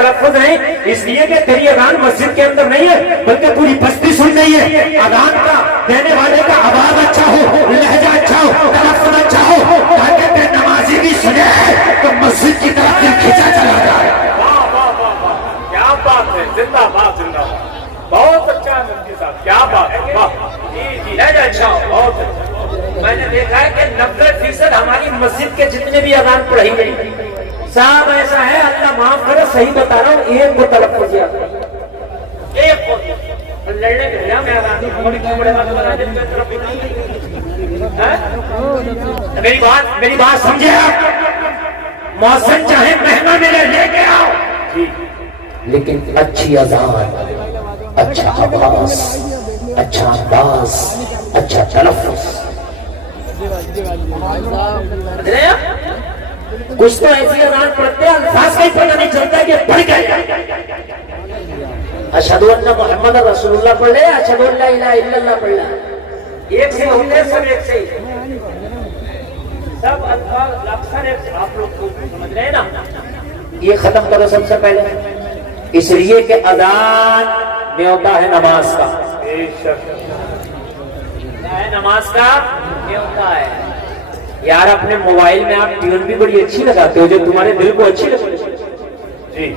تلفظ ہیں اس لیے کہ تیری اذان مسجد کے اندر نہیں ہے بلکہ پوری بستی سن رہی ہے. اذان کا دینے والے کا آواز اچھا ہو, لہجہ اچھا ہو, تلفظ اچھا ہو, تاکہ تیرے نمازی بھی سنے تو مسجد کی طرف دل کھینچا چلا جائے. واہ واہ واہ واہ, کیا بات ہے, زندہ باد زندہ باد, بہت اچھا ہے مفتی صاحب, کیا بات ہے, واہ. جی لہجہ اچھا ہو, بہت اچھا. میں نے دیکھا ہے کہ 90% ہماری مسجد کے جتنے بھی اذان پڑھی گئی صاحب ایسا ہے, اللہ معاف کرے, صحیح بتا رہا ہوں, ایک کو تلفظ یاد نہیں, ایک کو لڑنے کے لیا میں اذان بڑے بات بتا دیں. میری بات سمجھے آپ, مؤذن چاہے مہنگا ملے لے کے آؤ, لیکن اچھی اذان, اچھا آواز, اچھا انداز, اچھا تلفظ. کچھ تو ایسی اذان پڑھتے ہیں الفاظ کا ہی پتہ نہیں چلتا کہ پڑھ گئے. اشہدو ان محمد رسول اللہ پڑھ لے, اشہدو ان لا الہ الا اللہ پڑھ لے, ایک سے ہوتے ہیں سب ایک سے ہی, سب الفاظ اکثر آپ لوگ کو سمجھ رہے ہیں نا. یہ ختم کرو سب سے پہلے, اس لیے کہ اذان میں ہوتا ہے نماز کا, نماز کا یہ ہوتا ہے. یار اپنے موبائل میں آپ ٹیون بھی بڑی اچھی لگاتے ہو جو تمہارے دل کو اچھی لگتی ہے. جی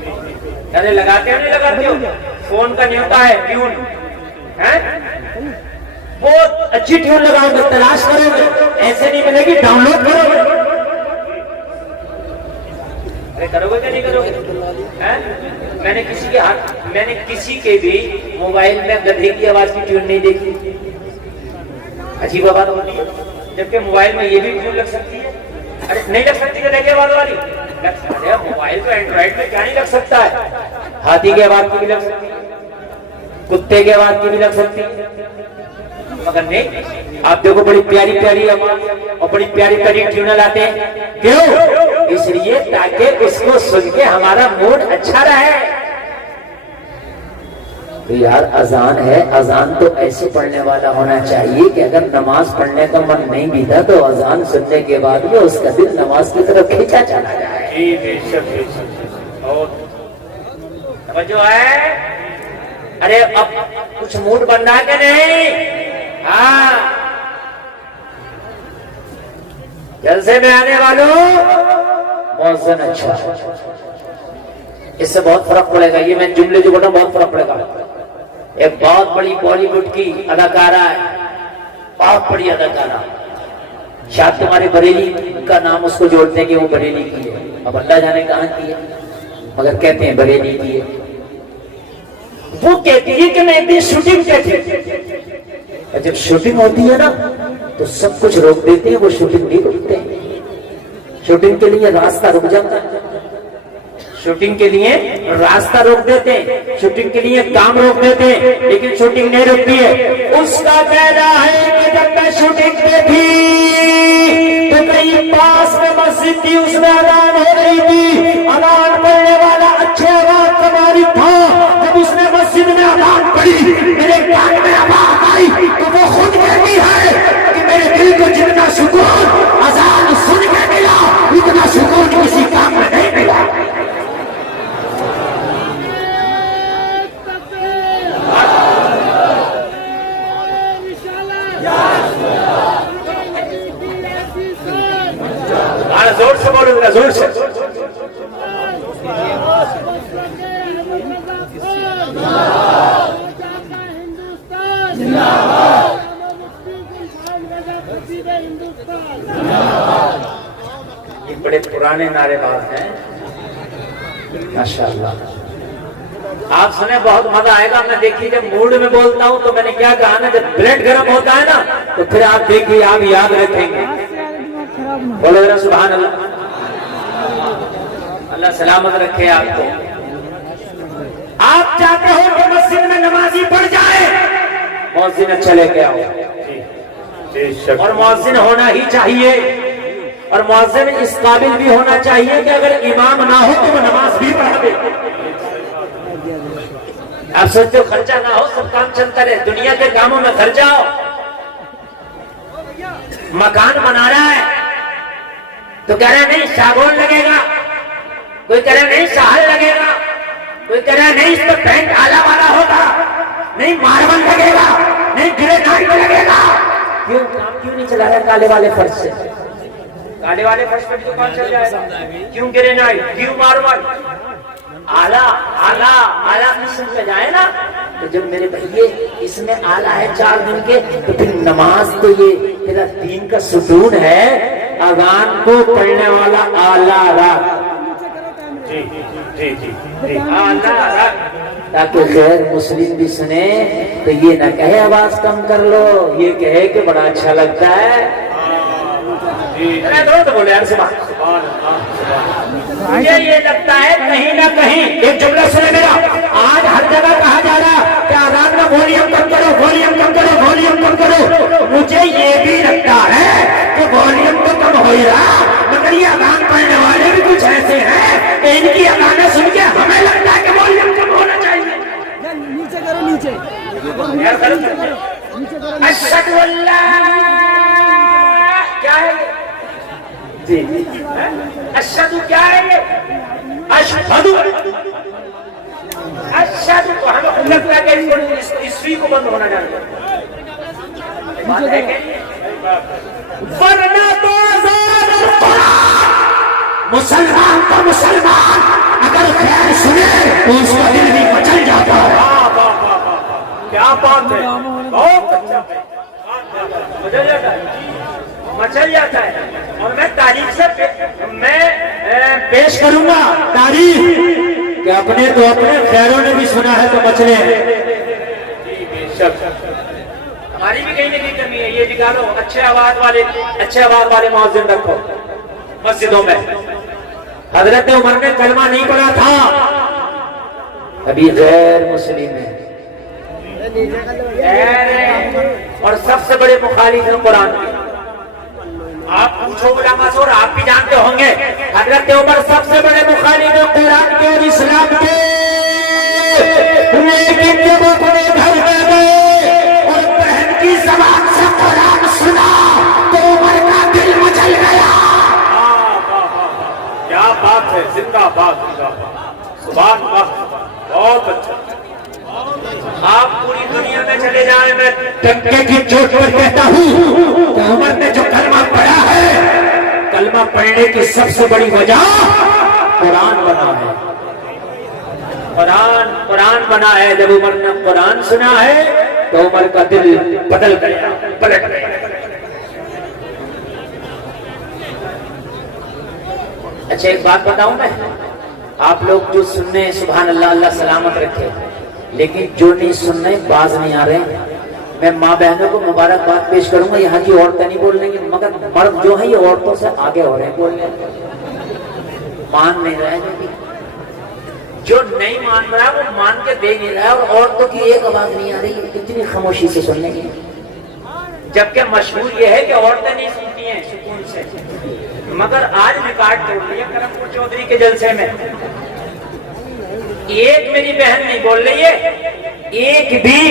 ارے لگاتے ہو نہیں لگاتے ہو, فون کا نہیں ہوتا ہے ٹیون, بہت اچھی ٹیون لگاؤ گے, تلاش کرو گے, ایسے نہیں ملے گی, ڈاؤن لوڈ کرو گے. ارے کرو گے کہ نہیں کرو گے؟ میں نے کسی کے بھی موبائل میں گدھے کی آواز کی ٹیون نہیں دیکھی. عجیب بات ہوتی ہے, جبکہ موبائل میں یہ بھی ٹیون لگ سکتی ہے. ارے نہیں لگ سکتی ہے لگے آواز والی, لگ سکتی ہے. موبائل تو اینڈرائڈ میں کیا نہیں لگ سکتا ہے, ہاتھی کی آواز کی بھی لگ سکتی ہے, کتے کی آواز کی بھی لگ سکتی ہے, مگر نہیں. آپ دیکھو بڑی پیاری پیاری آواز اور بڑی پیاری پیاری ٹیون لاتے ہیں, کیوں؟ اس لیے تاکہ اس کو سن کے ہمارا موڈ اچھا رہے. تو یار اذان ہے, اذان تو ایسے پڑھنے والا ہونا چاہیے کہ اگر نماز پڑھنے کا من نہیں بھی تھا تو اذان سننے کے بعد بھی اس کا دل نماز کی طرف کھینچا چلا جائے. جی بے شک بے شک, اور توجہ ہے. ارے اب کچھ موڈ بن رہا کہ نہیں؟ ہاں, جلسے میں آنے والوں مؤذن اچھا, اس سے بہت فرق پڑے گا. یہ میں جملے جو بتا بہت فرق پڑے گا. ایک بہت بڑی بالی ووڈ کی اداکارہ ہے, بہت بڑی اداکارہ, شاید تمہارے بریلی کا نام اس کو جوڑتے ہیں کہ وہ بریلی کی ہے, اب اللہ جانے کہاں کی ہے, مگر کہتے ہیں بریلی کی ہے. وہ کہتی ہے کہ میں اتنی شوٹنگ کہتی, جب شوٹنگ ہوتی ہے نا تو سب کچھ روک دیتے ہیں, وہ شوٹنگ نہیں روکتے. شوٹنگ کے لیے راستہ رک جاتا ہے, شوٹنگ کے لیے راستہ روک دیتے ہیں, شوٹنگ کے لیے کام روک دیتے ہیں, لیکن شوٹنگ نہیں رکتی ہے. اس کا کہنا ہے کہ جب میں شوٹنگ پہ تھی تو کہیں پاس میں مسجد تھی, اس میں اذان ہو رہی تھی, اذان پڑھنے والا اچھے آواز کا مالک تھا. جب اس نے مسجد میں اذان پڑھی میرے کان میں آواز آئی تو وہ خود کہتی ہے کہ میرے دل کو جتنا سکون اذان سن کے ملا اتنا سکون کسی کام میں نہیں ملا. زور سے بولو ذرا, زور سے. یہ بڑے پرانے نعرے باز ہیں ماشاءاللہ. آپ سنیں بہت مزہ آئے گا. میں دیکھیے جب موڈ میں بولتا ہوں تو میں نے کیا کہا نا, جب بلڈ گرم ہوتا ہے نا تو پھر آپ دیکھیے, آپ یاد رکھیں گے. بولو ذرا سبحان اللہ. اللہ سلامت رکھے آپ کو. آپ چاہتے ہو کہ مسجد میں نمازی پڑھ جائے, مؤذن اچھا لے کے آؤ. اور مؤذن ہونا ہی چاہیے, اور مؤذن اس قابل بھی ہونا چاہیے کہ اگر امام نہ ہو تو وہ نماز بھی پڑھا دے. آپ سوچتے ہو خرچہ نہ ہو, سب کام چلتا رہے, دنیا کے کاموں میں خرچہ ہو. مکان بنا رہا ہے تو کہہ رہے نہیں ساگون لگے گا, کوئی کہہ رہے نہیں سہل لگے گا, کوئی کہہ رہا ہے نہیں اس پہ پینٹ آلہ والا ہوگا، نہیں ماربل لگے گا، نہیں گرینائٹ لگے گا. کیوں کام کیوں نہیں چلا رہا کالے والے فرش سے؟ کالے والے فرش پہ بھی تو کام چل جائے گا. کیوں گرینائٹ، کیوں ماربل؟ آلہ قسم پہ جائے نا. تو جب میرے بھائیے اس میں آلہ ہے 4 دن کے، تو پھر نماز تو یہ تیرا دین کا ستون ہے. اذان کو پڑھنے والا آلہ رکھ، جی جی جی جی آلہ رکھ، تاکہ غیر مسلم بھی سنے تو یہ نہ کہے آواز کم کر لو، یہ کہے کہ بڑا اچھا لگتا ہے. تو بولے یار مجھے یہ لگتا ہے کہیں نہ کہیں ایک جملہ سنے میرا، آج ہر جگہ کہا جا رہا کہ آزاد میں ولیوم کم کرو، ولیوم کم کرو، ولیوم کم کرو. مجھے یہ بھی لگتا ہے کہ ولیوم تو کم ہو ہی رہا، مگر یہ اذان پڑھنے والے بھی کچھ ایسے ہیں کہ ان کی اذانیں سن کے ہمیں لگتا ہے کہ ولیوم کم ہونا چاہیے. نیچے کرو، نیچے اشہد اللہ کیا ہے یہ؟ جی اشہد کیا ہے یہ؟ اشہد تو ہمیں لگتا ہے کہ عیسوی کو بند ہونا چاہیے. ورنہ تو آزاد القرآن، مسلمان کا مسلمان اگر خیر سنے تو اس کا دل بھی مچل جاتا ہے. کیا بات ہے، بہت اچھا ہے، مچل جاتا ہے. اور میں تاریخ سے میں پیش کروں گا تاریخ کہ اپنے تو اپنے خیروں نے بھی سنا ہے تو مچلے ہیں. ہماری بھی کہیں نہ کہیں کمی ہے. یہ نکالو اچھے آواز والے مؤذن رکھو مسجدوں میں. حضرت عمر نے کلمہ نہیں پڑھا تھا، ابھی غیر مسلم ہے اور سب سے بڑے مخالف ہیں قرآن کے. آپ پوچھو غلام منصور، آپ بھی جانتے ہوں گے حضرت عمر سب سے بڑے مخالف ہیں قرآن کے اور اسلام کے. لیکن جب اپنے گھر میں گئے اور بہن کی زبان سے قرآن سنا تو عمر کا دل مچل گیا. کیا بات ہے، زندہ باد، زندہ باد، سبحان اللہ، بہت اچھا. آپ پوری دنیا میں چلے جائیں، میں ڈنکے کی چوٹ پر کہتا ہوں کہ عمر نے جو کلمہ پڑھا ہے، کلمہ پڑھنے کی سب سے بڑی وجہ قرآن بنا ہے. قرآن بنا ہے. جب عمر نے قرآن سنا ہے تو عمر کا دل بدل گیا، پلٹ گیا. اچھا ایک بات بتاؤں میں، آپ لوگ جو سننے سبحان اللہ اللہ سلامت رکھے، لیکن جو نہیں سننے باز نہیں آ رہے ہیں. میں ماں بہنوں کو مبارکباد پیش کروں گا. یہاں کی عورتیں نہیں بول رہی ہیں، مگر مرد جو ہیں یہ عورتوں سے آگے ہو رہے ہیں بولنے. مان نہیں رہے ہیں، جو نہیں مان رہا وہ مان کے دے نہیں رہا، اور عورتوں کی ایک آواز نہیں آ رہی. کتنی خاموشی سے سننے کی. جبکہ مشہور یہ ہے کہ عورتیں نہیں سنتی ہیں سکون سے، مگر آج ریکارڈ توڑ دیا کرم پور چودھری کے جلسے میں. ایک میری بہن نہیں بول رہی ہے، ایک بھی،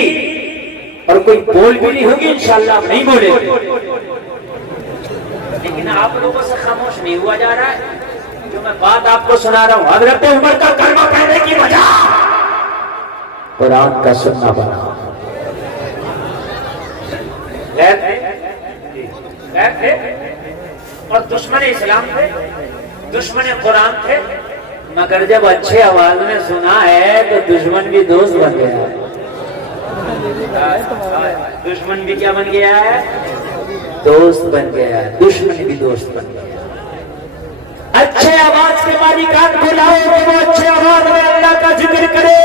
اور کوئی بول بھی نہیں ہوگی انشاءاللہ نہیں بولے. لیکن آپ لوگوں سے خاموش نہیں ہوا جا رہا ہے. جو میں بات آپ کو سنا رہا ہوں، حضرت عمر کا کلمہ پڑھنے کی وجہ قرآن کا سننا بنا. غیر تھے اور دشمن اسلام تھے، دشمن قرآن تھے، مگر جب اچھے آواز میں سنا ہے تو دشمن بھی دوست بن گیا. دشمن بھی کیا بن گیا ہے؟ دوست بن گیا. دشمن بھی دوست بن گیا. اچھے آواز کے مالکان کو لاؤ کہ وہ اچھے آواز میں اللہ کا ذکر کرے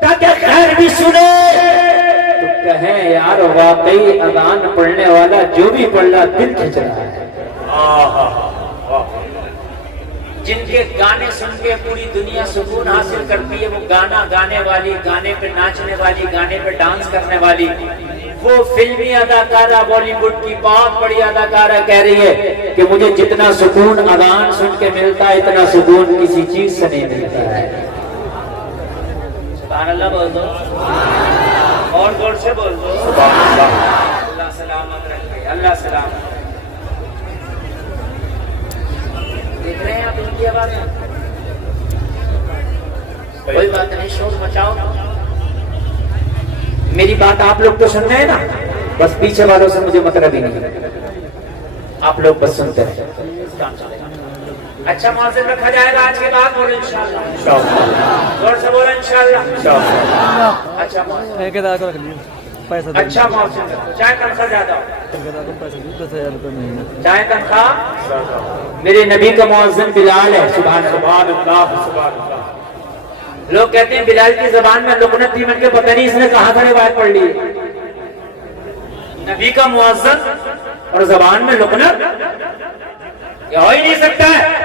تاکہ خیر بھی سنے. تو کہیں یار واقعی اذان پڑھنے والا جو بھی پڑھ رہا دل کھچ رہا ہے. جن کے گانے سن کے پوری دنیا سکون حاصل کرتی ہے، وہ گانا گانے والی، گانے پہ ناچنے والی، گانے پہ ڈانس کرنے والی، وہ فلمی اداکارہ، بالی ووڈ کی بہت بڑی اداکارہ کہہ رہی ہے کہ مجھے جتنا سکون اذان سن کے ملتا ہے اتنا سکون کسی چیز سے نہیں ملتا ہے. سبحان اللہ بول دو، اور زور سے بول دو. اللہ سلامت رکھے، اللہ سلامت. دیکھ رہے ہیں آپ ان کی آواز. کوئی بات نہیں، شور مچاؤ، میری بات آپ لوگ تو سن رہے ہیں نا، بس پیچھے والوں سے مجھے مطلب ہی نہیں، آپ لوگ بس سنتے رہے۔ اچھا مؤذن رکھا جائے گا آج کے بعد، بولو انشاءاللہ، زور سے بولو انشاءاللہ۔ اچھا مؤذن، اچھا مؤذن، چاہے تنخواہ زیادہ ہو، چاہے تنخواہ، میرے نبی کا مؤذن بلال ہے، سبحان اللہ، سبحان اللہ۔ لوگ کہتے ہیں بلال کی زبان میں لکنت تھی، میں کہ پتہ نہیں اس نے کہاں سے روایت پڑھ لی، نبی کا مؤذن اور زبان میں لکنت یہ ہو ہی نہیں سکتا ہے،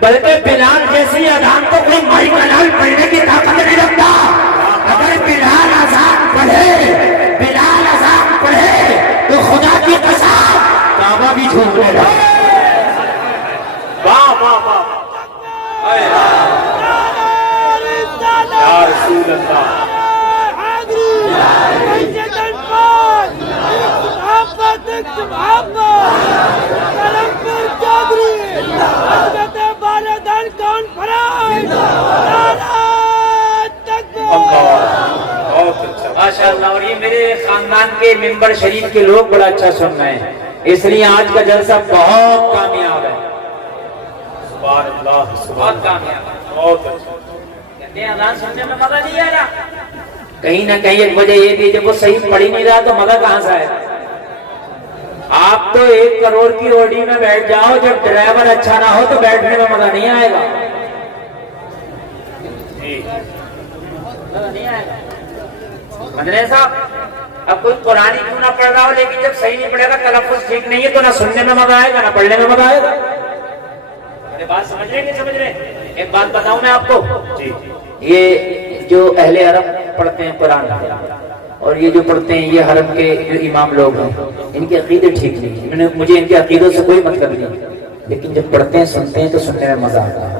بلکہ بلال جیسی اذان کو کوئی مائی کلال پڑھنے کی طاقت نہیں رکھتا۔ اگر بلال اذان پڑھے، بلال اذان پڑھے تو خدا کی قسم کعبہ بھی جھومنے لگے۔ واہ واہ واہ، یا رسول اللہ، ماشاء اللہ، اور یہ میرے خاندان کے ممبر شریف کے لوگ بڑا اچھا سن رہے ہیں، اس لیے آج کا جلسہ بہت کامیاب ہے، سبحان اللہ، بہت کامیاب ہے۔ بہت اچھا۔ کہتے ہیں اذان سننے میں مزہ نہیں آ رہا، کہیں نہ کہیں ایک وجہ یہ بھی جب وہ صحیح پڑھ ہی نہیں رہا تو مزہ کہاں سے آئے؟ آپ تو 1 کروڑ کی اوڈی میں بیٹھ جاؤ، جب ڈرائیور اچھا نہ ہو تو بیٹھنے میں مزہ نہیں آئے گا، مزہ نہیں آئے گا۔ مدنی صاحب، اب کوئی قرآن ہی کیوں نہ پڑھ رہا ہو، لیکن جب صحیح نہیں پڑھے گا، تلفظ ٹھیک نہیں ہے، تو نہ سننے میں مزہ آئے گا نہ پڑھنے میں مزہ آئے گا۔ میرے بات سمجھ رہے ہیں کہ سمجھ رہے ہیں؟ ایک بات بتاؤں میں آپ کو، جی یہ جو اہل عرب پڑھتے ہیں قرآن اور یہ جو پڑھتے ہیں یہ حرم کے جو امام لوگ ہیں، ان کے عقیدے ٹھیک نہیں ہیں، مجھے ان کے عقیدوں سے کوئی مطلب نہیں، لیکن جب پڑھتے ہیں سنتے ہیں تو سننے میں مزہ آتا ہے،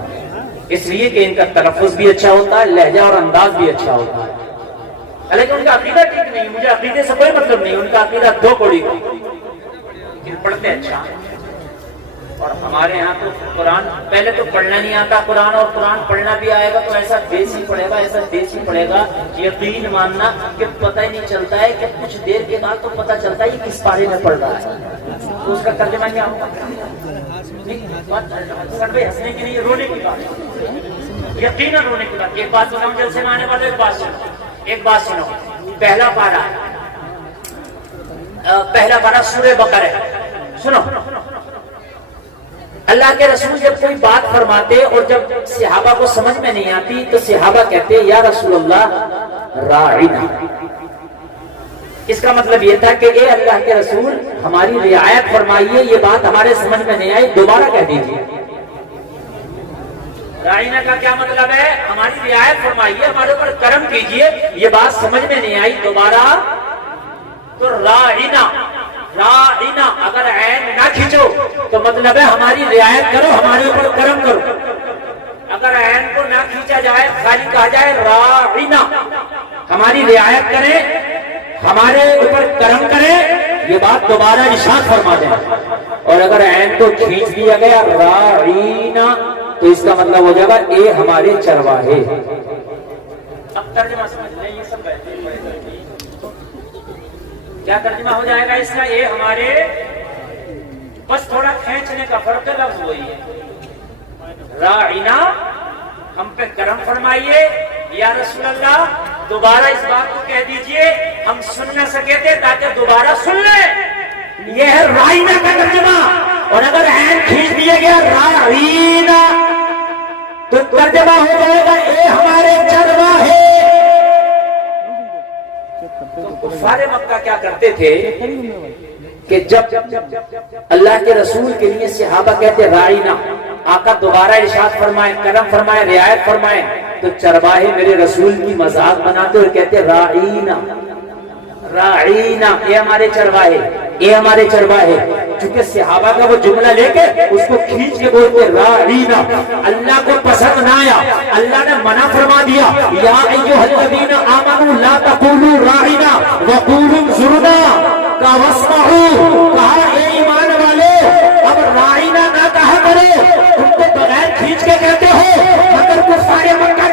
اس لیے کہ ان کا تلفظ بھی اچھا ہوتا ہے، لہجہ اور انداز بھی اچھا ہوتا ہے، لیکن ان کا عقیدہ ٹھیک نہیں، مجھے عقیدے سے کوئی مطلب نہیں، ان کا عقیدہ دو کوڑی کا، لیکن پڑھتے اچھا۔ اور ہمارے ہاں تو قرآن پہلے تو پڑھنا نہیں آتا قرآن، اور قرآن پڑھنا بھی آئے گا تو ایسا دیسی پڑھے گا، ایسا دیسی پڑھے گا، یقین ماننا کہ پتہ ہی نہیں چلتا ہے کہ کچھ دیر کے بعد تو پتہ چلتا ہے یہ کس پارے میں پڑھ رہا ہے، تو اس کا ترجمہ کیا ہوگا؟ ہنسنے کی نہیں، رونے کی بات، یقیناً رونے کی بات۔ ایک بات بتاؤں جلسے میں آنے والے، ایک بات سنو، پہلا پارہ سورہ بقرہ ہے، سنو، اللہ کے رسول جب کوئی بات فرماتے اور جب صحابہ کو سمجھ میں نہیں آتی تو صحابہ کہتے یا رسول اللہ راعنا، اس کا مطلب یہ تھا کہ اے اللہ کے رسول ہماری رعایت فرمائیے، یہ بات ہمارے سمجھ میں نہیں آئی، دوبارہ کہہ دیجیے۔ راعنا کا کیا مطلب ہے؟ ہماری رعایت فرمائیے، ہمارے اوپر کرم کیجیے، یہ بات سمجھ میں نہیں آئی، دوبارہ۔ تو راعنا اگر عین نہ کھینچو تو مطلب ہے ہماری رعایت کرو، ہمارے اوپر کرم کرو۔ اگر عین کو نہ کھینچا جائے، خالی کہا جائے راعنا، ہماری رعایت کرے، ہمارے اوپر کرم کرے، یہ بات دوبارہ ارشاد فرما دیں۔ اور اگر عین کو کھینچ دیا گیا راعینا تو اس کا مطلب ہو جائے گا اے ہمارے چرواہے۔ اب ترجمہ سمجھ لیں، یہ سب کیا ترجمہ ہو جائے گا اس کا؟ اے ہمارے، بس تھوڑا کھینچنے کا فرق ہے، لفظ وہی ہے۔ راعینا، ہم پہ کرم فرمائیے یا رسول اللہ، دوبارہ اس بات کو کہہ دیجئے، ہم سن نہ سکے تھے تاکہ دوبارہ سن لیں، یہ ہے راعینا کا ترجمہ۔ اور اگر عین کھینچ دیا گیا راعینا تو ترجمہ ہو جائے گا اے ہمارے چرواہے۔ کفار مکہ کیا کرتے تھے کہ جب اللہ کے رسول کے لیے صحابہ کہتے راعینا، آقا دوبارہ ارشاد فرمائیں، کرم فرمائیں، رعایت فرمائیں، تو چرواہے میرے رسول کی مذاق بناتے اور کہتے راعینا، اے ہمارے چرواہے، اے ہمارے چرواہے۔ چونکہ صحابہ کا وہ جملہ لے کے اس کو کھینچ کے بولتے راعینا، اللہ کو پسند نہ آیا، اللہ نے منع فرما دیا، یا ایھا الذین آمنوا لا تقولوا راعینا وقولوا انظرنا، کہا اے ایمان والے اب راعینا نہ کہا کرو، تم تو بغیر کھینچ کے کہتے ہو، مگر کفار مکہ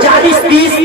40, 30,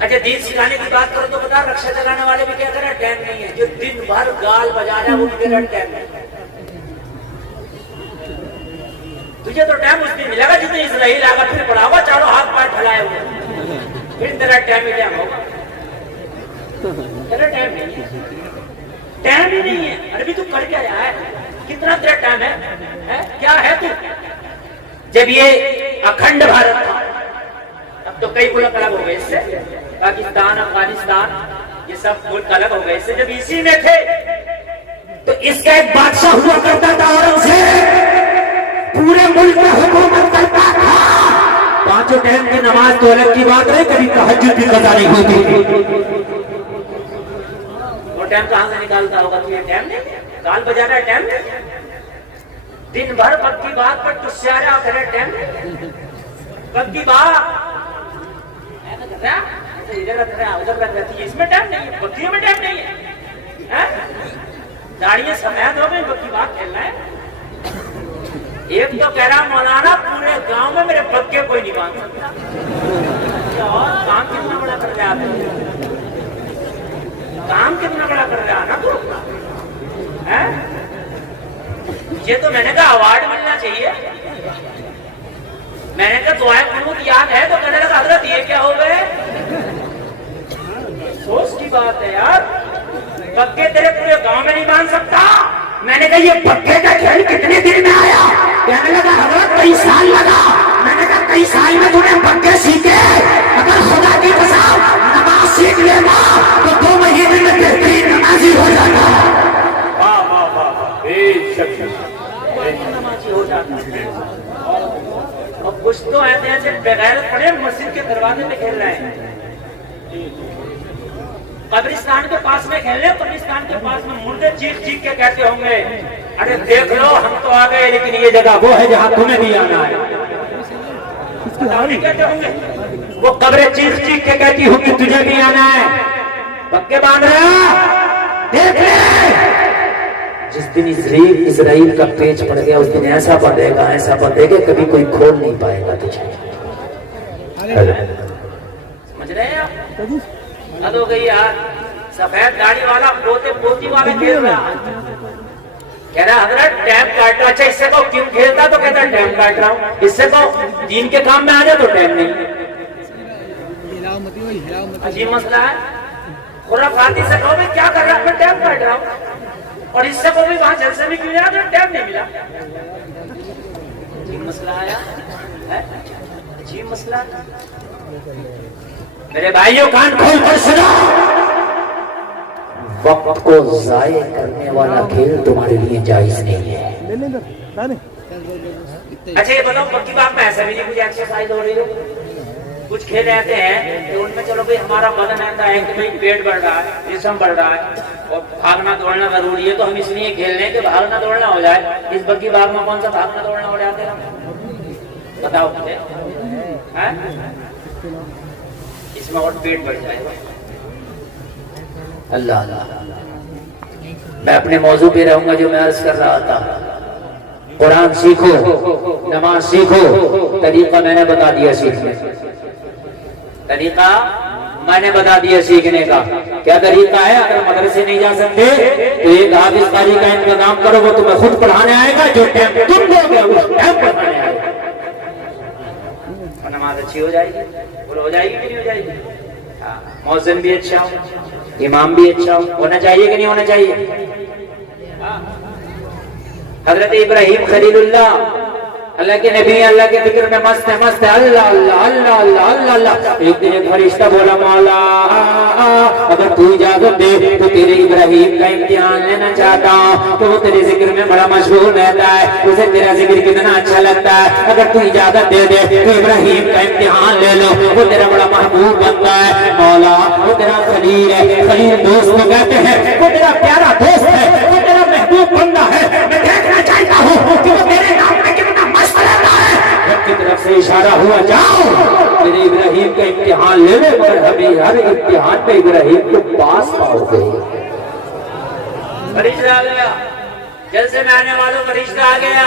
اچھا دین سکھانے کی بات کرو تو بتا، رکشا چلانے والے بھی کیا کریں ٹائم نہیں ہے، جو دن بھر گال بجا رہا ہے وہ بھی کہہ رہا ٹائم نہیں ہے۔ تجھے تو ٹائم اس دن ملے گا جتنے اسرائیل آگا پھر پڑا ہوا، چاروں ہاتھ پیر پھیلائے ہوئے، پھر تیرا ٹائم ہی ٹائم ہوگا، تیرا ٹائم نہیں ہے، ٹائم ہی نہیں ہے۔ ابھی تو کر کیا رہا ہے؟ کتنا تیرا ٹائم ہے؟ کیا ہے تو؟ جب یہ اکھنڈ بھارت تھا اب تو کئی ملک الگ ہو گئے اس سے، پاکستان، افغانستان، یہ سب ملک الگ ہو گئے اس سے۔ جب اسی میں تھے تو اس کا ایک بادشاہ ہوا کرتا تھا اورنگزیب، پورے ملک میں حکومت کرتا تھا۔ پانچوں ٹائم کی نماز تو الگ کی بات ہے، کبھی تہجد بھی قضا نہیں ہوتی۔ وہ ٹائم کہاں سے نکالتا ہوگا؟ تو یہ ٹائم نہیں، گال بجانا ٹائم نہیں، دن بھر وقت کی بات پر تو سیارے آپ کرے ٹائم نہیں، وقت کی بات ادھر رکھ رہا ادھر رکھ رہتی ہے، اس میں ٹائم نہیں ہے، بکریوں میں ٹائم نہیں ہے۔ داڑیاں سفید ہو گئی، وقت کی بات کھیلنا ہے۔ ایک تو کہہ رہا مولانا پورے گاؤں میں میرے بکے کوئی نہیں باندھ سکتا، کام کتنا بڑا کر رہا ہے، کام کتنا بڑا کر رہا ہے نا تو۔ یہ تو میں نے کہا ایوارڈ ملنا چاہیے، میں نے کہا دعائیں قنوت یاد ہے تو کہنے لگا حضرت یہ کیا ہو گئے؟ افسوس کی بات ہے یار، بکے تیرے پورے گاؤں میں نہیں باندھ سکتا۔ میں نے کہا یہ بکے کا کھیل کتنے دن میں آیا؟ کہنے لگا حضرت کئی سال لگا۔ میں نے کہا کئی سال میں تم نے بکے سیکھے؟ اگر خدا کی قسم نماز سیکھ لینا تو 2 مہینے میں بہترین نمازی ہو جاتا، نمازی ہو جاتا۔ اور کچھ تو ایسے ایسے بغیر پڑے مسجد کے دروازے میں کھیل رہے ہیں، قبرستان کے پاس میں کھیل رہے، قبرستان کے پاس میں مردے چیخ چیخ کے کہتے ہوں گے ارے دیکھ لو ہم تو آ گئے لیکن یہ جگہ وہ ہے جہاں تمہیں بھی آنا ہے۔ کہتے ہوں گے وہ قبریں چیخ چیخ کے کہتی ہوں کہ تجھے بھی آنا ہے، پکے باندھ رہا دیکھ لے۔ جس دن اسرائیل کا پیچ پڑ گیا اس دن ایسا بندھے گا کبھی کوئی کھول نہیں پائے گا تجھے۔ سمجھ رہے ہیں آپ؟ حد ہو گئی یار، سفید داڑھی والا پوتے پوتی والا کھیل رہا، کہہ رہا حضرت ٹائم کاٹ رہا۔ اچھا اس سے تو کیوں کھیلتا؟ تو کہتا ہے ٹائم کاٹ رہا ہوں۔ اس سے تو دین کے کام میں آ جائے تو ٹائم نہیں۔ عجیب مسئلہ ہے، خرافاتی سے کہو میں کیا کر رہا ہوں؟ میں ٹائم کاٹ رہا ہوں۔ اور اس سے کو بھی وہاں جلسے میں کیوں جانا تو ٹائم نہیں ملا۔ عجیب مسئلہ آیا ہے، عجیب مسئلہ۔ میرے بھائیوں کان کھول کر سنو، وقت کو ضائع کرنے والا کھیل تمہارے لیے جائز نہیں ہے۔ اچھا یہ بتاؤ پکی بات میں ایسا بھی نہیں کچھ ایکسرسائز ہو رہی ہو، کچھ کھیل ایسے ہیں کہ ان میں چلو بھائی ہمارا بدن ایسا ہے کہ بھائی پیٹ بڑھ رہا ہے، جسم بڑھ رہا ہے اور بھاگنا دوڑنا ضروری ہے، تو ہم اس لیے کھیل رہے ہیں کہ بھاگنا دوڑنا ہو جائے۔ اس بکی بات میں کون سا بھاگنا دوڑنا ہو جاتے ہیں؟ بتاؤ مجھے، اس میں اور پیٹ بڑھ جائے گا۔ اللہ اللہ، میں اپنے موضوع پہ رہوں گا جو میں عرض کر رہا تھا۔ قرآن سیکھو، نماز سیکھو، طریقہ میں نے بتا دیا سیکھنے، طریقہ میں نے بتا دیا سیکھنے کا۔ کیا طریقہ ہے؟ اگر مدرسے نہیں جا سکتے تو ایک حافظ قاری کا انتظام کرو، وہ تمہیں خود پڑھانے آئے گا، جو ٹائم تم دو گے اس ٹائم پڑھانے آئے گا، اور نماز اچھی ہو جائے گی۔ ہو جائے گی کہ نہیں ہو جائے گی؟ مؤذن بھی اچھا ہو، امام بھی اچھا ہونا چاہیے کہ نہیں ہونا چاہیے؟ حضرت ابراہیم خلیل اللہ اللہ کے نبی اللہ کے ذکر میں مست ہے اللہ اللہ اللہ اللہ اللہ اللہ۔ ایک دن ایک فرشتہ بولا مولا اگر تو اجازت دے تو تیرے ابراہیم کا امتحان لینا چاہتا ہوں، تو وہ تیرے ذکر میں بڑا مشہور رہتا ہے، اسے تیرا ذکر کتنا اچھا لگتا ہے، اگر تو اجازت دے دے تو ابراہیم کا امتحان لے لو، وہ تیرا بڑا محبوب بنتا ہے۔ مولا وہ تیرا خلیل ہے، خلیل دوست کو کہتے ہیں، وہ تیرا پیارا دوست ہے، وہ تیرا محبوب بندہ ہے، میں دیکھنا چاہتا ہوں کہ وہ تیرے نام میں کتنا مست رہتا ہے۔ رب کی طرف سے اشارہ ہوا جاؤ میرے ابراہیم کا امتحان لے لے، مگر ہمیں ہر امتحان میں ابراہیم کو پاس پاؤ گے۔ فرشتہ آ گیا، جلسے میں آنے والوں فرشتہ آ گیا،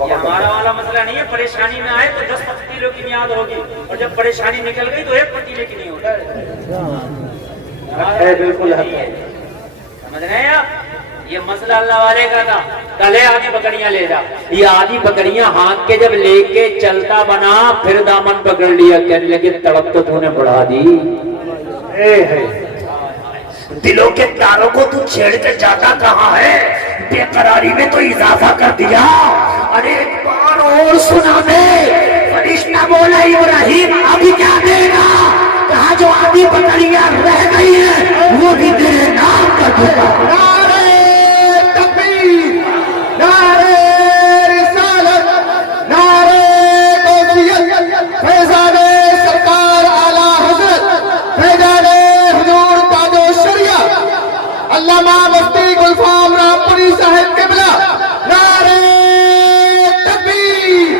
یہ ہمارا والا مسئلہ نہیں ہے، پریشانی میں آئے تو 10 پتیلوں کی نیاد ہوگی، اور جب پریشانی نکل گئی تو 1 پتیلے کی نہیں ہوگی. بالکل سمجھ رہے ہیں آپ؟ یہ مسئلہ اللہ والے کا تھا. کل ہے آدھی بکریاں لے جا. یہ آدھی بکریاں ہاتھ کے جب لے کے چلتا بنا پھر دامن پکڑ لیا، کہنے لگے تڑپ تو تو نے بڑھا دی. دلوں کے تاروں کو تو چھیڑ کے جاتا کہاں ہے، بے قراری میں تو اضافہ کر دیا. ارے ایک بار اور سنا دے. فرشتہ بولا ابراہیم ابھی کیا دے گا؟ کہا جو آدھی بکریاں رہ گئی ہیں وہ بھی تیرے نام کر دے گا. نعرہ تکبیر، نعرہ رسالت، نعرہ توحید، فیضان سرکار اعلی حضرت فیضان حضور تاج و شریعت علامہ مفتی گلفام رامپوری صاحب قبلہ. نعرہ تکبیر.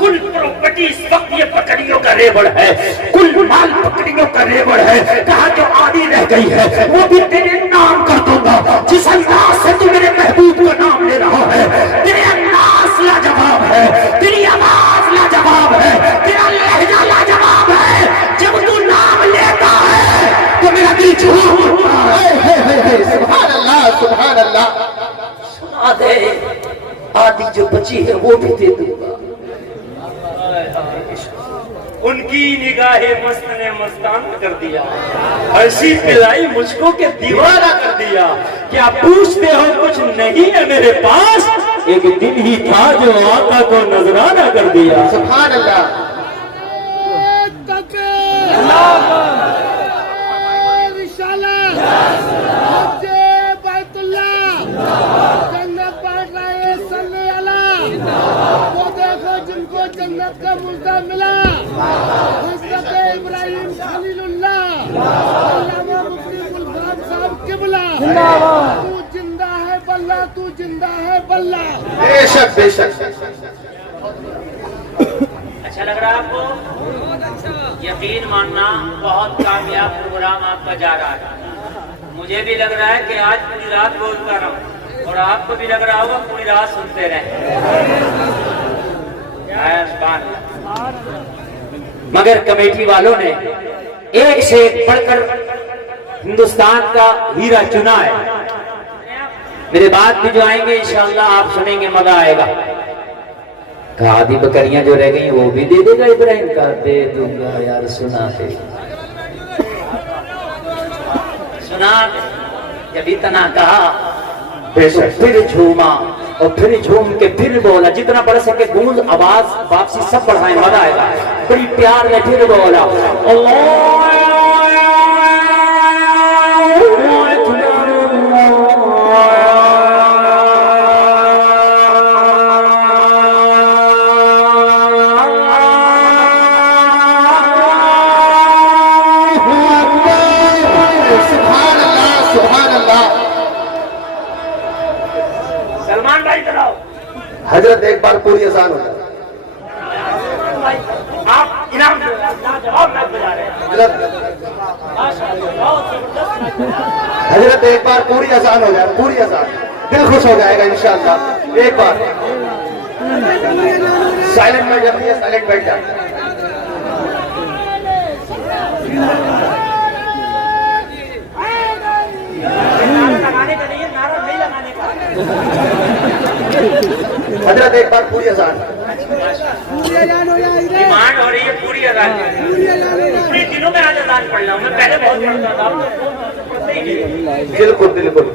کل پراپرٹی اس وقت یہ بکریوں کا ریوڑ ہے، کل مال بکریوں کا ریوڑ ہے. کہا جو آدھی رہ گئی ہے وہ بھی تیرے نام کر دوں گا. جس انداز سے تو میرے محبوب کا نام لے رہا ہے، تیرے انداز لاجواب ہے، تیری آواز لاجواب ہے، تیرا لہجہ لاجواب ہے. جب تو نام لیتا ہے تو میرا دل جھوم اٹھتا ہے. سبحان اللہ سبحان اللہ. سنا دے آدھی جو بچی ہے وہ بھی دے دوں گا. ان کی نگاہ مست نے مستانہ کر دیا، ایسی پلائی مجھ کو کہ دیوانہ کر دیا. کیا پوچھتے ہو کچھ نہیں ہے میرے پاس، ایک دن ہی تھا جو آقا کو نذرانہ کر دیا. سبحان اللہ. جن کو جنت کا ملتا ملا، حضرت ابراہیم خلیل اللہ، علامہ مفتی گلفام صاحب قبلہ. تو زندہ ہے بلّہ، تو زندہ ہے بلّہ. بے شک بے شک. اچھا لگ رہا ہے آپ کو؟ یقین ماننا بہت کامیاب پروگرام آپ کا جا رہا ہے. مجھے بھی لگ رہا ہے کہ آج پوری رات بولتا رہا ہوں، اور آپ کو بھی لگ رہا ہوگا پوری رات سنتے رہیں. مگر کمیٹی والوں نے ایک سے ایک بڑھ کر ہندوستان کا ہیرا چنا ہے. میرے بعد بھی جو آئیں گے انشاءاللہ آپ سنیں گے، مزہ آئے گا. کہا آدھی بکریاں جو رہ گئی وہ بھی دے دے گا ابراہیم. کا دے دوں گا یار. سنا دے سنا دے. جب اتنا کہا پھر جھوما اور پھر جھوم کے پھر بولا. جتنا بڑھ سکے گونج آواز واپسی سب بڑھائیں، مزہ آئے گا. بڑی پیار میں پھر بولا اللہ حضرت ایک بار پوری اذان ہوتا ہے. آپ انعام جواب نہ بجا رہے ہیں. حضرت ایک بار پوری اذان ہو جائے، پوری اذان، دل خوش ہو جائے گا انشاءاللہ. ایک بار سائلنٹ بیٹھ جائے، سائلنٹ بیٹھ جائے. لگانے کا نہیں ہے، نعرہ نہیں لگانے کا. حضرت ایک بار پوری اذان. ڈیمانڈ ہو رہی ہے پوری اذان. پوری دنوں میں آج اذان پڑھ رہا ہوں. میں پہلے بہت پڑھتا تھا. بالکل بالکل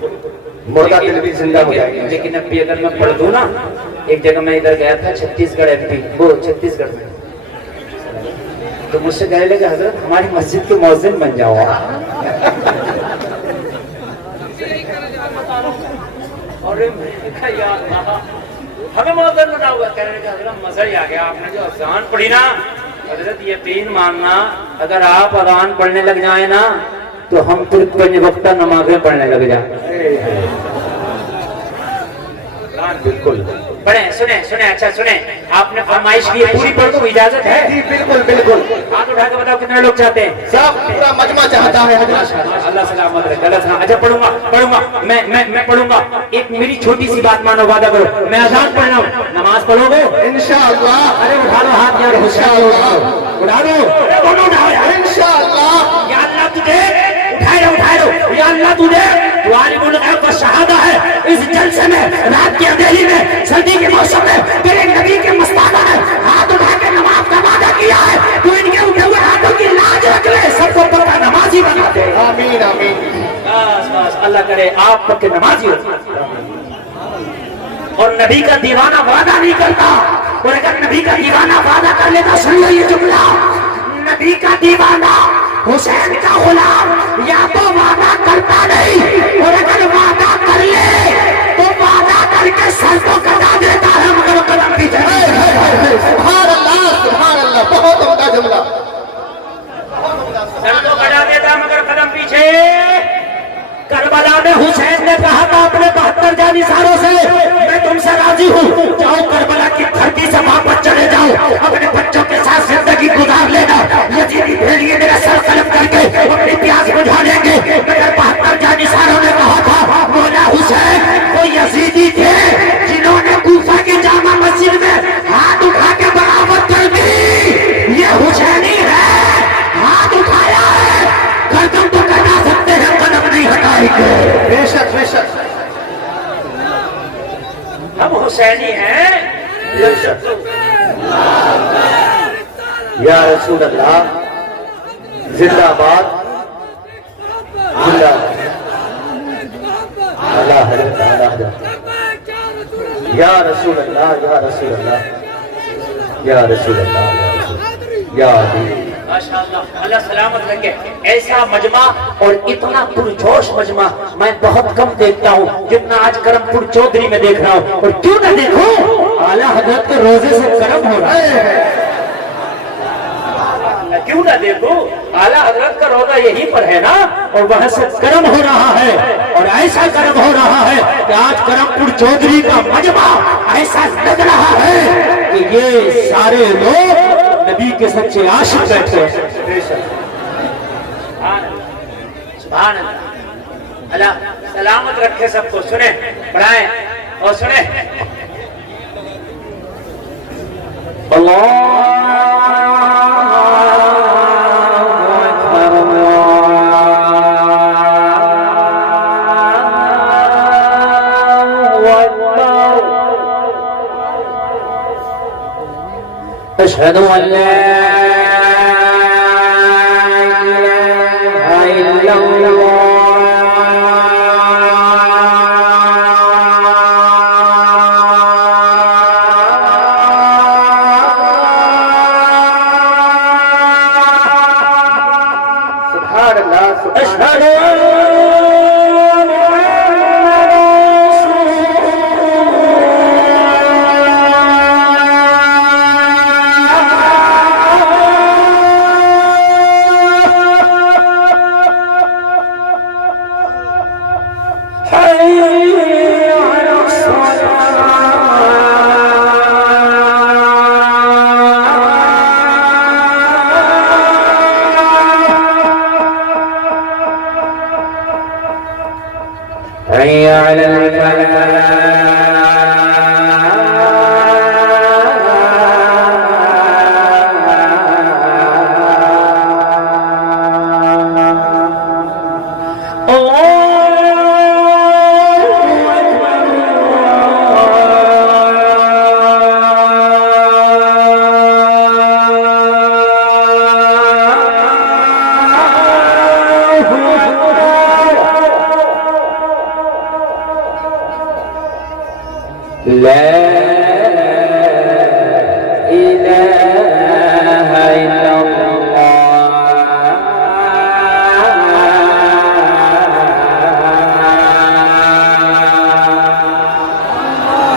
مردہ دل بھی زندہ ہو جائے گا. لیکن اب بھی اگر میں پڑھ دوں نا، ایک جگہ میں ادھر گیا تھا چھتیس گڑھ MP، وہ چھتیس گڑھ میں، تو مجھ سے کہنے لگے حضرت ہماری مسجد کے مؤذن بن جاؤ. اور ہمیں مؤذن بنا ہوا. کہنے کا حضرت مزہ ہی آ گیا. آپ نے جو اذان پڑھی نا حضرت، یقین ماننا اگر آپ اذان پڑھنے لگ جائیں نا تو ہم پھر 5 وقتہ نمازیں پڑھنے لگ جائیں. بالکل پڑھیں سنیں اچھا سنیں. آپ نے فرمائش کی ہے پوری پڑھ دو اجازت ہے؟ جی بالکل بالکل. ہاتھ اٹھا کے بتاؤ کتنے لوگ چاہتے ہیں؟ سب پورا مجمع چاہتا ہے حضرت. اللہ سلامت رکھے اللہ سلامت. اچھا پڑھوں گا میں پڑھوں گا. ایک میری چھوٹی سی بات مانو وعدہ کرو. میں اذان پڑھ رہا ہوں نماز پڑھو گے؟ انشاءاللہ. ارے اٹھا لو ہاتھ یار انشاءاللہ. اٹھا دو دونوں اٹھاؤ یار. انشاءاللہ. یا اللہ تجھے اٹھائے رہو یا اللہ تجھے عالم الغیب و شہادہ ہے. اس جلسے میں رات کی اندھیری میں سردی کے موسم میں تیرے نبی کے مستانہ ہے ہاتھ اٹھا کے نماز کا وعدہ کیا ہے. تو ان کے اٹھے ہوئے ہاتھوں کی لاج رکھ لے. سب کو پکا نمازی بنا دے. آمین آمین. بس اللہ کرے آپ پکے نمازی ہو. اور نبی کا دیوانہ وعدہ نہیں کرتا. اور اگر نبی کا دیوانہ وعدہ کر لیتا سن لو یہ جملہ. نبی کا دیوانہ حسین کا غلام یا تو وعدہ کرتا نہیں اور اگر وعدہ کر لے تو وعدہ کر کے سر کو کٹا دیتا ہے مگر قدم پیچھے. سبحان اللہ سبحان اللہ. بہت عمدہ جملہ. سر کو کٹا دیتا مگر قدم پیچھے. کربلا میں حسین نے کہا تھا اپنے 72 جانثاروں سے میں تم سے راضی ہوں جاؤ کربلا کی دھرتی سے واپس چلے جاؤ اپنے بچوں کے ساتھ زندگی گزار لینا. یزیدی بھیڑیے میرا سر قلم کر کے اپنی پیاس بجھا لیں گے. مگر 72 جانثاروں نے کہا تھا مولا حسین وہ یزیدی تھے جنہوں نے کوفہ کی جامع مسجد میں ہاتھ اٹھا کے بغاوت کر دی. یہ حسینی ہے ہاتھ اٹھایا ہے. گردن تو کٹا سکتے ہیں قدم نہیں ہٹائیں گے. بے شک بے شک. ہم حسینی ہیں. یا رسول اللہ زندہ باد. زندہ اللہ حضرت اعلیٰ حضرت. یا رسول اللہ یا رسول اللہ یا رسول اللہ یا علی. ماشاءاللہ اللہ سلامت رکھے. ایسا مجمع اور اتنا پرجوش مجمع میں بہت کم دیکھتا ہوں جتنا آج کرم پور چودھری میں دیکھ رہا ہوں. اور کیوں نہ دیکھوں اعلیٰ حضرت کے روزے سے کرم ہو رہا ہے. کیوں نہ دیکھو اعلیٰ حضرت کا روزہ یہیں پر ہے نا اور وہاں سے کرم ہو رہا ہے. اور ایسا کرم ہو رہا ہے کہ آج کرم پور چودھری کا مجمع ایسا لگ رہا ہے کہ یہ سارے لوگ نبی کے سچے عاشق بیٹھے ہیں. سبحان اللہ. اللہ سلامت رکھے سب کو. سنیں پڑھائیں اور سنیں. أشهد أن لا إله إلا الله سبحان اللہ. أشهد حي على لا إله إلا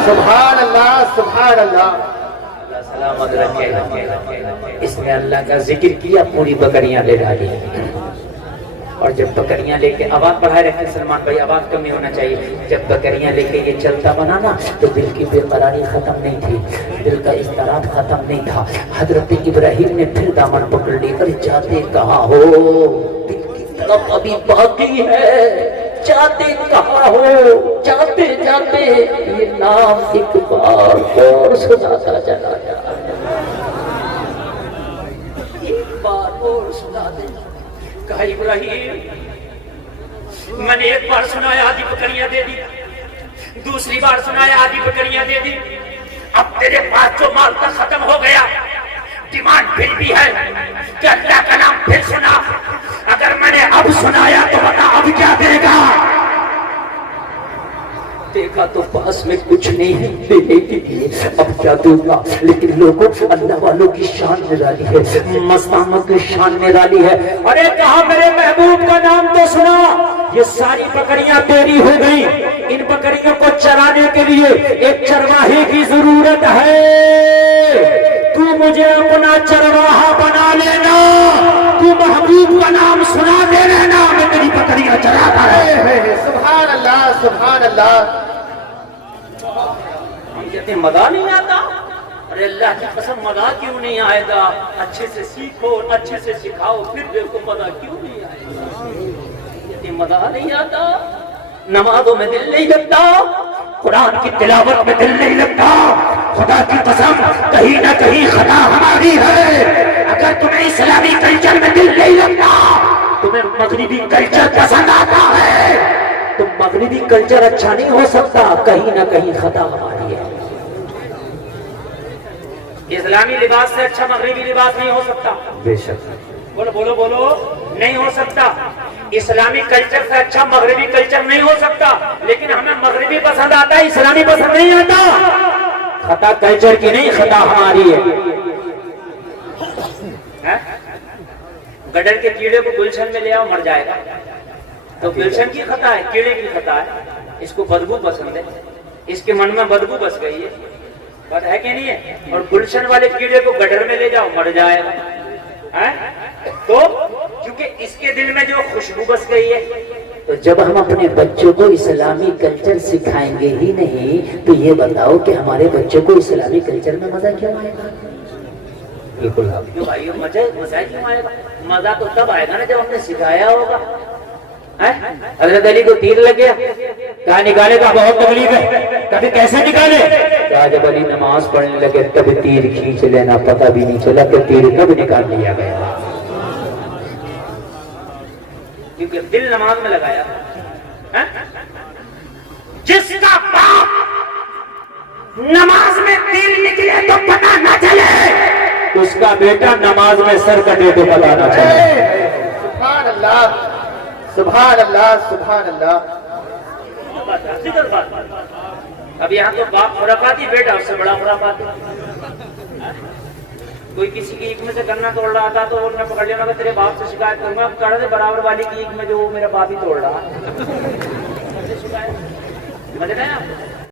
سبحان اللہ سبحان اللہ. اللہ سلامت رکھے. اس نے اللہ کا ذکر کیا پوری بکریاں لے ڈالی. اور جب بکریاں لے کے آواز بڑھائے رکھے سلمان بھائی، آواز کم نہیں ہونا چاہیے، جب بکریاں لے کے یہ چلتا بنا نا تو دل کی بے قراری ختم نہیں تھی، دل کا اضطراب ختم نہیں تھا۔ حضرت ابراہیم نے پھر دامن پکڑ لے کر جاتے کہاں ہو، دل کی طرف ابھی باقی ہے، جاتے کہاں ہو، جاتے جاتے یہ نام ایک بار اور سناتا چلا جا، ایک بار اور سنا دے۔ کہا ابراہیم میں نے ایک بار سنایا آدھی بکریاں دے دی، دوسری بار سنایا آدھی بکریاں دے دی، اب تیرے پاس جو مال کا ختم ہو گیا، ڈیمانڈ پھر بھی ہے کہ اللہ کا نام پھر سنا، اگر میں نے اب سنایا تو بتا اب کیا دے گا؟ دیکھا تو پاس میں کچھ نہیں ہے دینے کے لیے، اب کیا دوں گا؟ لیکن لوگوں اللہ والوں کی شان نرالی ہے، مستانوں کی شان نرالی ہے۔ ارے کہا میرے محبوب کا نام تو سنا، یہ ساری بکریاں تیری ہو گئی، ان بکریوں کو چرانے کے لیے ایک چرواہے کی ضرورت ہے، تو مجھے اپنا چرواہا بنا لینا، تو محبوب کا نام سنا دے رہنا، میں تیری بکریاں چراتا ہے۔ سبحان اللہ سبحان اللہ۔ ہم کہتے ہیں مزہ نہیں آتا، ارے اللہ کی قسم مزہ کیوں نہیں آئے گا؟ اچھے سے سیکھو، اچھے سے سکھاؤ، پھر دیکھو مزہ کیوں نہیں آئے گا؟ کہتے ہیں مزہ نہیں آتا، نمازوں میں دل نہیں لگتا، قرآن کی تلاوت میں دل نہیں لگتا، خدا کی قسم کہیں نہ کہیں خطا ہماری ہے۔ اگر تمہیں اسلامی کلچر میں دل نہیں لگتا، تمہیں مغربی کلچر پسند آتا ہے، تو مغربی کلچر اچھا نہیں ہو سکتا، کہیں نہ کہیں خطا ہماری ہے۔ اسلامی لباس سے اچھا مغربی لباس نہیں ہو سکتا، بے شک بولو بولو بولو، نہیں ہو سکتا۔ اسلامی کلچر سے اچھا مغربی کلچر نہیں ہو سکتا، لیکن ہمیں مغربی پسند آتا ہے، اسلامی پسند نہیں آتا۔ خطا کلچر کی نہیں، خطا ہماری ہے۔ گڈر کے کیڑے کو گلشن میں لے آؤ مر جائے گا، تو گلشن کی خطا ہے، کیڑے کی خطا ہے، اس کو بدبو پسند ہے، اس کے من میں بدبو بس گئی ہے، بات ہے کہ نہیں ہے؟ اور گلشن والے کیڑے کو گڈر میں لے جاؤ مر جائے گا، تو کیونکہ اس کے دل میں جو خوشبو بس گئی ہے۔ تو جب ہم اپنے بچوں کو اسلامی کلچر سکھائیں گے ہی نہیں تو یہ بتاؤ کہ ہمارے بچوں کو اسلامی کلچر میں مزہ کیوں آئے گا؟ بالکل کیوں بھائی مزہ کیوں آئے گا؟ مزہ تو تب آئے گا نا جب ہم نے سکھایا ہوگا۔ حضرت علی کو تیر لگ گیا، کہا نکالے کا بہت تکلیف ہے، کبھی کیسے نکالے؟ کہا جب علی نماز پڑھنے لگے تب تیر کھینچ لینا، پتہ بھی نہیں چلا کہ تیر کب نکال لیا گیا، کیونکہ دل نماز میں لگایا۔ جس کا باپ نماز میں تیر نکلے تو پتہ نہ چلے، اس کا بیٹا نماز میں سر کٹے تو پتہ نہ چلے۔ سبحان اللہ سبحان اللہ سبحان اللہ۔ اب یہاں تو باپ خرافاتی، بیٹا اس سے بڑا خرافاتی۔ کوئی کسی کی ایک میں سے کرنا توڑ رہا تھا تو میں پکڑ لیا، میں تیرے باپ سے شکایت کروں گا، کڑے برابر والی کی ایک میں جو میرا باپ ہی توڑ رہا ہے، سمجھ رہے ہیں آپ؟